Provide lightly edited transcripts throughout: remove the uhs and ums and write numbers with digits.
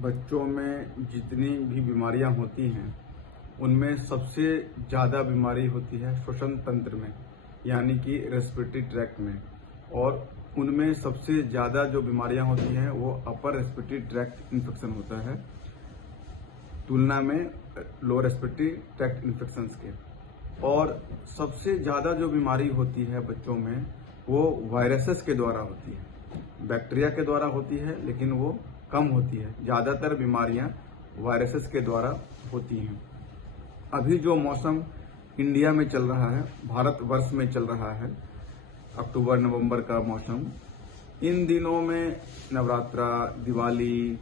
बच्चों में जितनी भी बीमारियां होती हैं उनमें सबसे ज़्यादा बीमारी होती है श्वसन तंत्र में, यानी कि रेस्पिरेटरी ट्रैक्ट में। और उनमें सबसे ज़्यादा जो बीमारियां होती हैं वो अपर रेस्पिरेटरी ट्रैक्ट इन्फेक्शन होता है तुलना में लोअर रेस्पिरेटरी ट्रैक्ट इन्फेक्शंस के। और सबसे ज़्यादा जो बीमारी होती है बच्चों में वो वायरसेस के द्वारा होती है, बैक्टीरिया के द्वारा होती है, लेकिन वो कम होती है। ज़्यादातर बीमारियां वायरसेस के द्वारा होती हैं। अभी जो मौसम इंडिया में चल रहा है, भारतवर्ष में चल रहा है, अक्टूबर नवंबर का मौसम, इन दिनों में नवरात्रा, दिवाली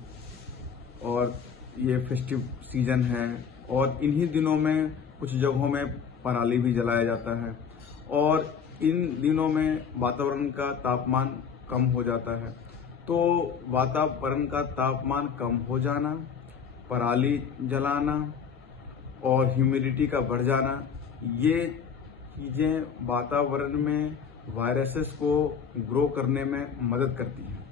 और ये फेस्टिव सीजन है। और इन्हीं दिनों में कुछ जगहों में पराली भी जलाया जाता है। और इन दिनों में वातावरण का तापमान कम हो जाता है। तो वातावरण का तापमान कम हो जाना, पराली जलाना और ह्यूमिडिटी का बढ़ जाना, ये चीजें वातावरण में वायरसेस को ग्रो करने में मदद करती हैं।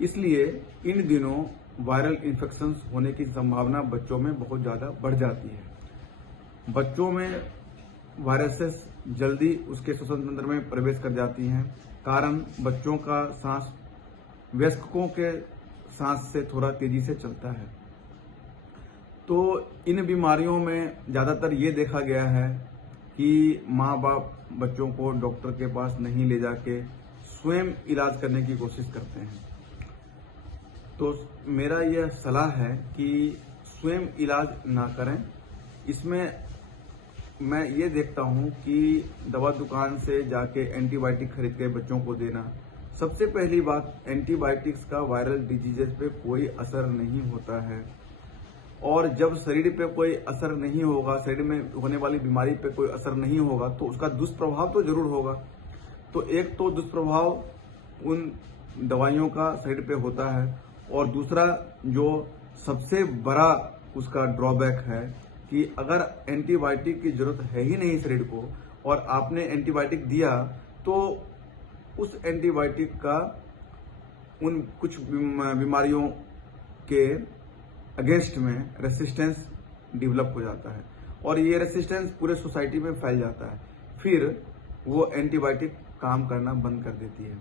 इसलिए इन दिनों वायरल इन्फेक्शंस होने की संभावना बच्चों में बहुत ज्यादा बढ़ जाती है। बच्चों में वायरसेस जल्दी उसके श्वसन तंत्र में प्रवेश कर जाती हैं, कारण बच्चों का सांस वयस्कों के सांस से थोड़ा तेजी से चलता है। तो इन बीमारियों में ज्यादातर ये देखा गया है कि माँ बाप बच्चों को डॉक्टर के पास नहीं ले जाके स्वयं इलाज करने की कोशिश करते हैं। तो मेरा यह सलाह है कि स्वयं इलाज ना करें। इसमें मैं ये देखता हूँ कि दवा दुकान से जाके एंटीबायोटिक खरीद के बच्चों को देना। सबसे पहली बात, एंटीबायोटिक्स का वायरल डिजीजेस पे कोई असर नहीं होता है। और जब शरीर पे कोई असर नहीं होगा, शरीर में होने वाली बीमारी पे कोई असर नहीं होगा, तो उसका दुष्प्रभाव तो जरूर होगा। तो एक तो दुष्प्रभाव उन दवाइयों का शरीर पे होता है, और दूसरा जो सबसे बड़ा उसका ड्रॉबैक है कि अगर एंटीबायोटिक की जरूरत है ही नहीं शरीर को और आपने एंटीबायोटिक दिया, तो उस एंटीबायोटिक का उन कुछ बीमारियों के अगेंस्ट में रेसिस्टेंस डेवलप हो जाता है, और ये रेसिस्टेंस पूरे सोसाइटी में फैल जाता है। फिर वो एंटीबायोटिक काम करना बंद कर देती है।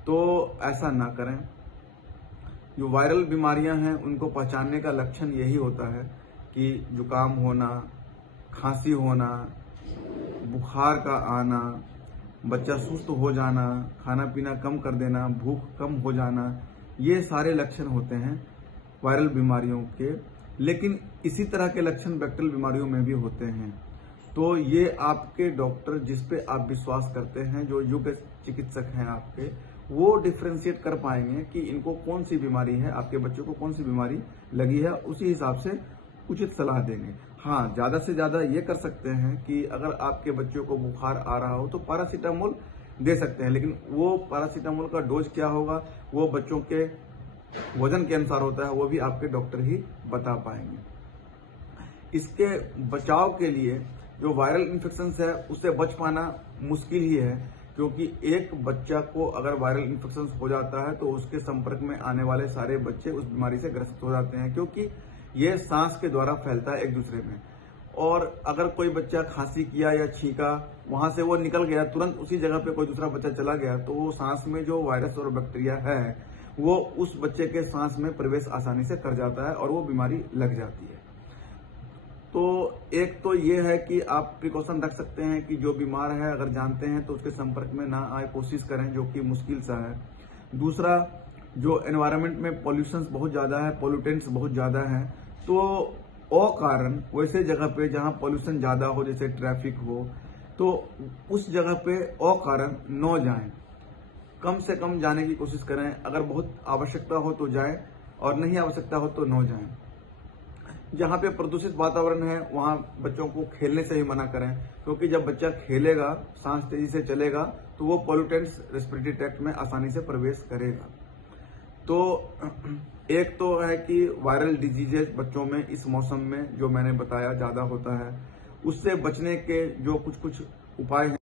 तो ऐसा ना करें। जो वायरल बीमारियां हैं उनको पहचानने का लक्षण यही होता है कि जुकाम होना, खांसी होना, बुखार का आना, बच्चा सुस्त हो जाना, खाना पीना कम कर देना, भूख कम हो जाना, ये सारे लक्षण होते हैं वायरल बीमारियों के। लेकिन इसी तरह के लक्षण बैक्टीरियल बीमारियों में भी होते हैं। तो ये आपके डॉक्टर जिस पे आप विश्वास करते हैं, जो योग्य चिकित्सक हैं आपके, वो डिफ्रेंशिएट कर पाएंगे कि इनको कौन सी बीमारी है, आपके बच्चों को कौन सी बीमारी लगी है, उसी हिसाब से उचित सलाह देंगे। हाँ, ज्यादा से ज्यादा ये कर सकते हैं कि अगर आपके बच्चों को बुखार आ रहा हो तो पैरासीटामोल दे सकते हैं, लेकिन वो पैरासीटामोल का डोज क्या होगा वो बच्चों के वजन के अनुसार होता है, वो भी आपके डॉक्टर ही बता पाएंगे। इसके बचाव के लिए जो वायरल इन्फेक्शन है उससे बच पाना मुश्किल ही है, क्योंकि एक बच्चा को अगर वायरल इन्फेक्शन हो जाता है तो उसके संपर्क में आने वाले सारे बच्चे उस बीमारी से ग्रसित हो जाते हैं, क्योंकि ये सांस के द्वारा फैलता है एक दूसरे में। और अगर कोई बच्चा खांसी किया या छींका, वहां से वो निकल गया, तुरंत उसी जगह पे कोई दूसरा बच्चा चला गया, तो वो सांस में जो वायरस और बैक्टीरिया है वो उस बच्चे के सांस में प्रवेश आसानी से कर जाता है और वो बीमारी लग जाती है। तो एक तो ये है कि आप प्रिकॉशन रख सकते हैं कि जो बीमार है अगर जानते हैं तो उसके संपर्क में ना आए, कोशिश करें, जो कि मुश्किल सा है। दूसरा, जो एनवायरनमेंट में पॉल्यूशन बहुत ज्यादा है, पोल्यूटेंट्स बहुत ज्यादा है, तो अकारण वैसे जगह पे जहां पॉल्यूशन ज्यादा हो, जैसे ट्रैफिक हो, तो उस जगह पे अकारण न जाएं। कम से कम जाने की कोशिश करें। अगर बहुत आवश्यकता हो तो जाएं और नहीं आवश्यकता हो तो न जाएं। जहां पे प्रदूषित वातावरण है वहां बच्चों को खेलने से ही मना करें, क्योंकि जब बच्चा खेलेगा, सांस तेजी से चलेगा, तो वो पॉल्यूटेंट्स रेस्पिरेटरी ट्रैक्ट में आसानी से प्रवेश करेगा। तो एक तो है कि वायरल डिजीजेस बच्चों में इस मौसम में जो मैंने बताया ज्यादा होता है, उससे बचने के जो कुछ उपाय हैं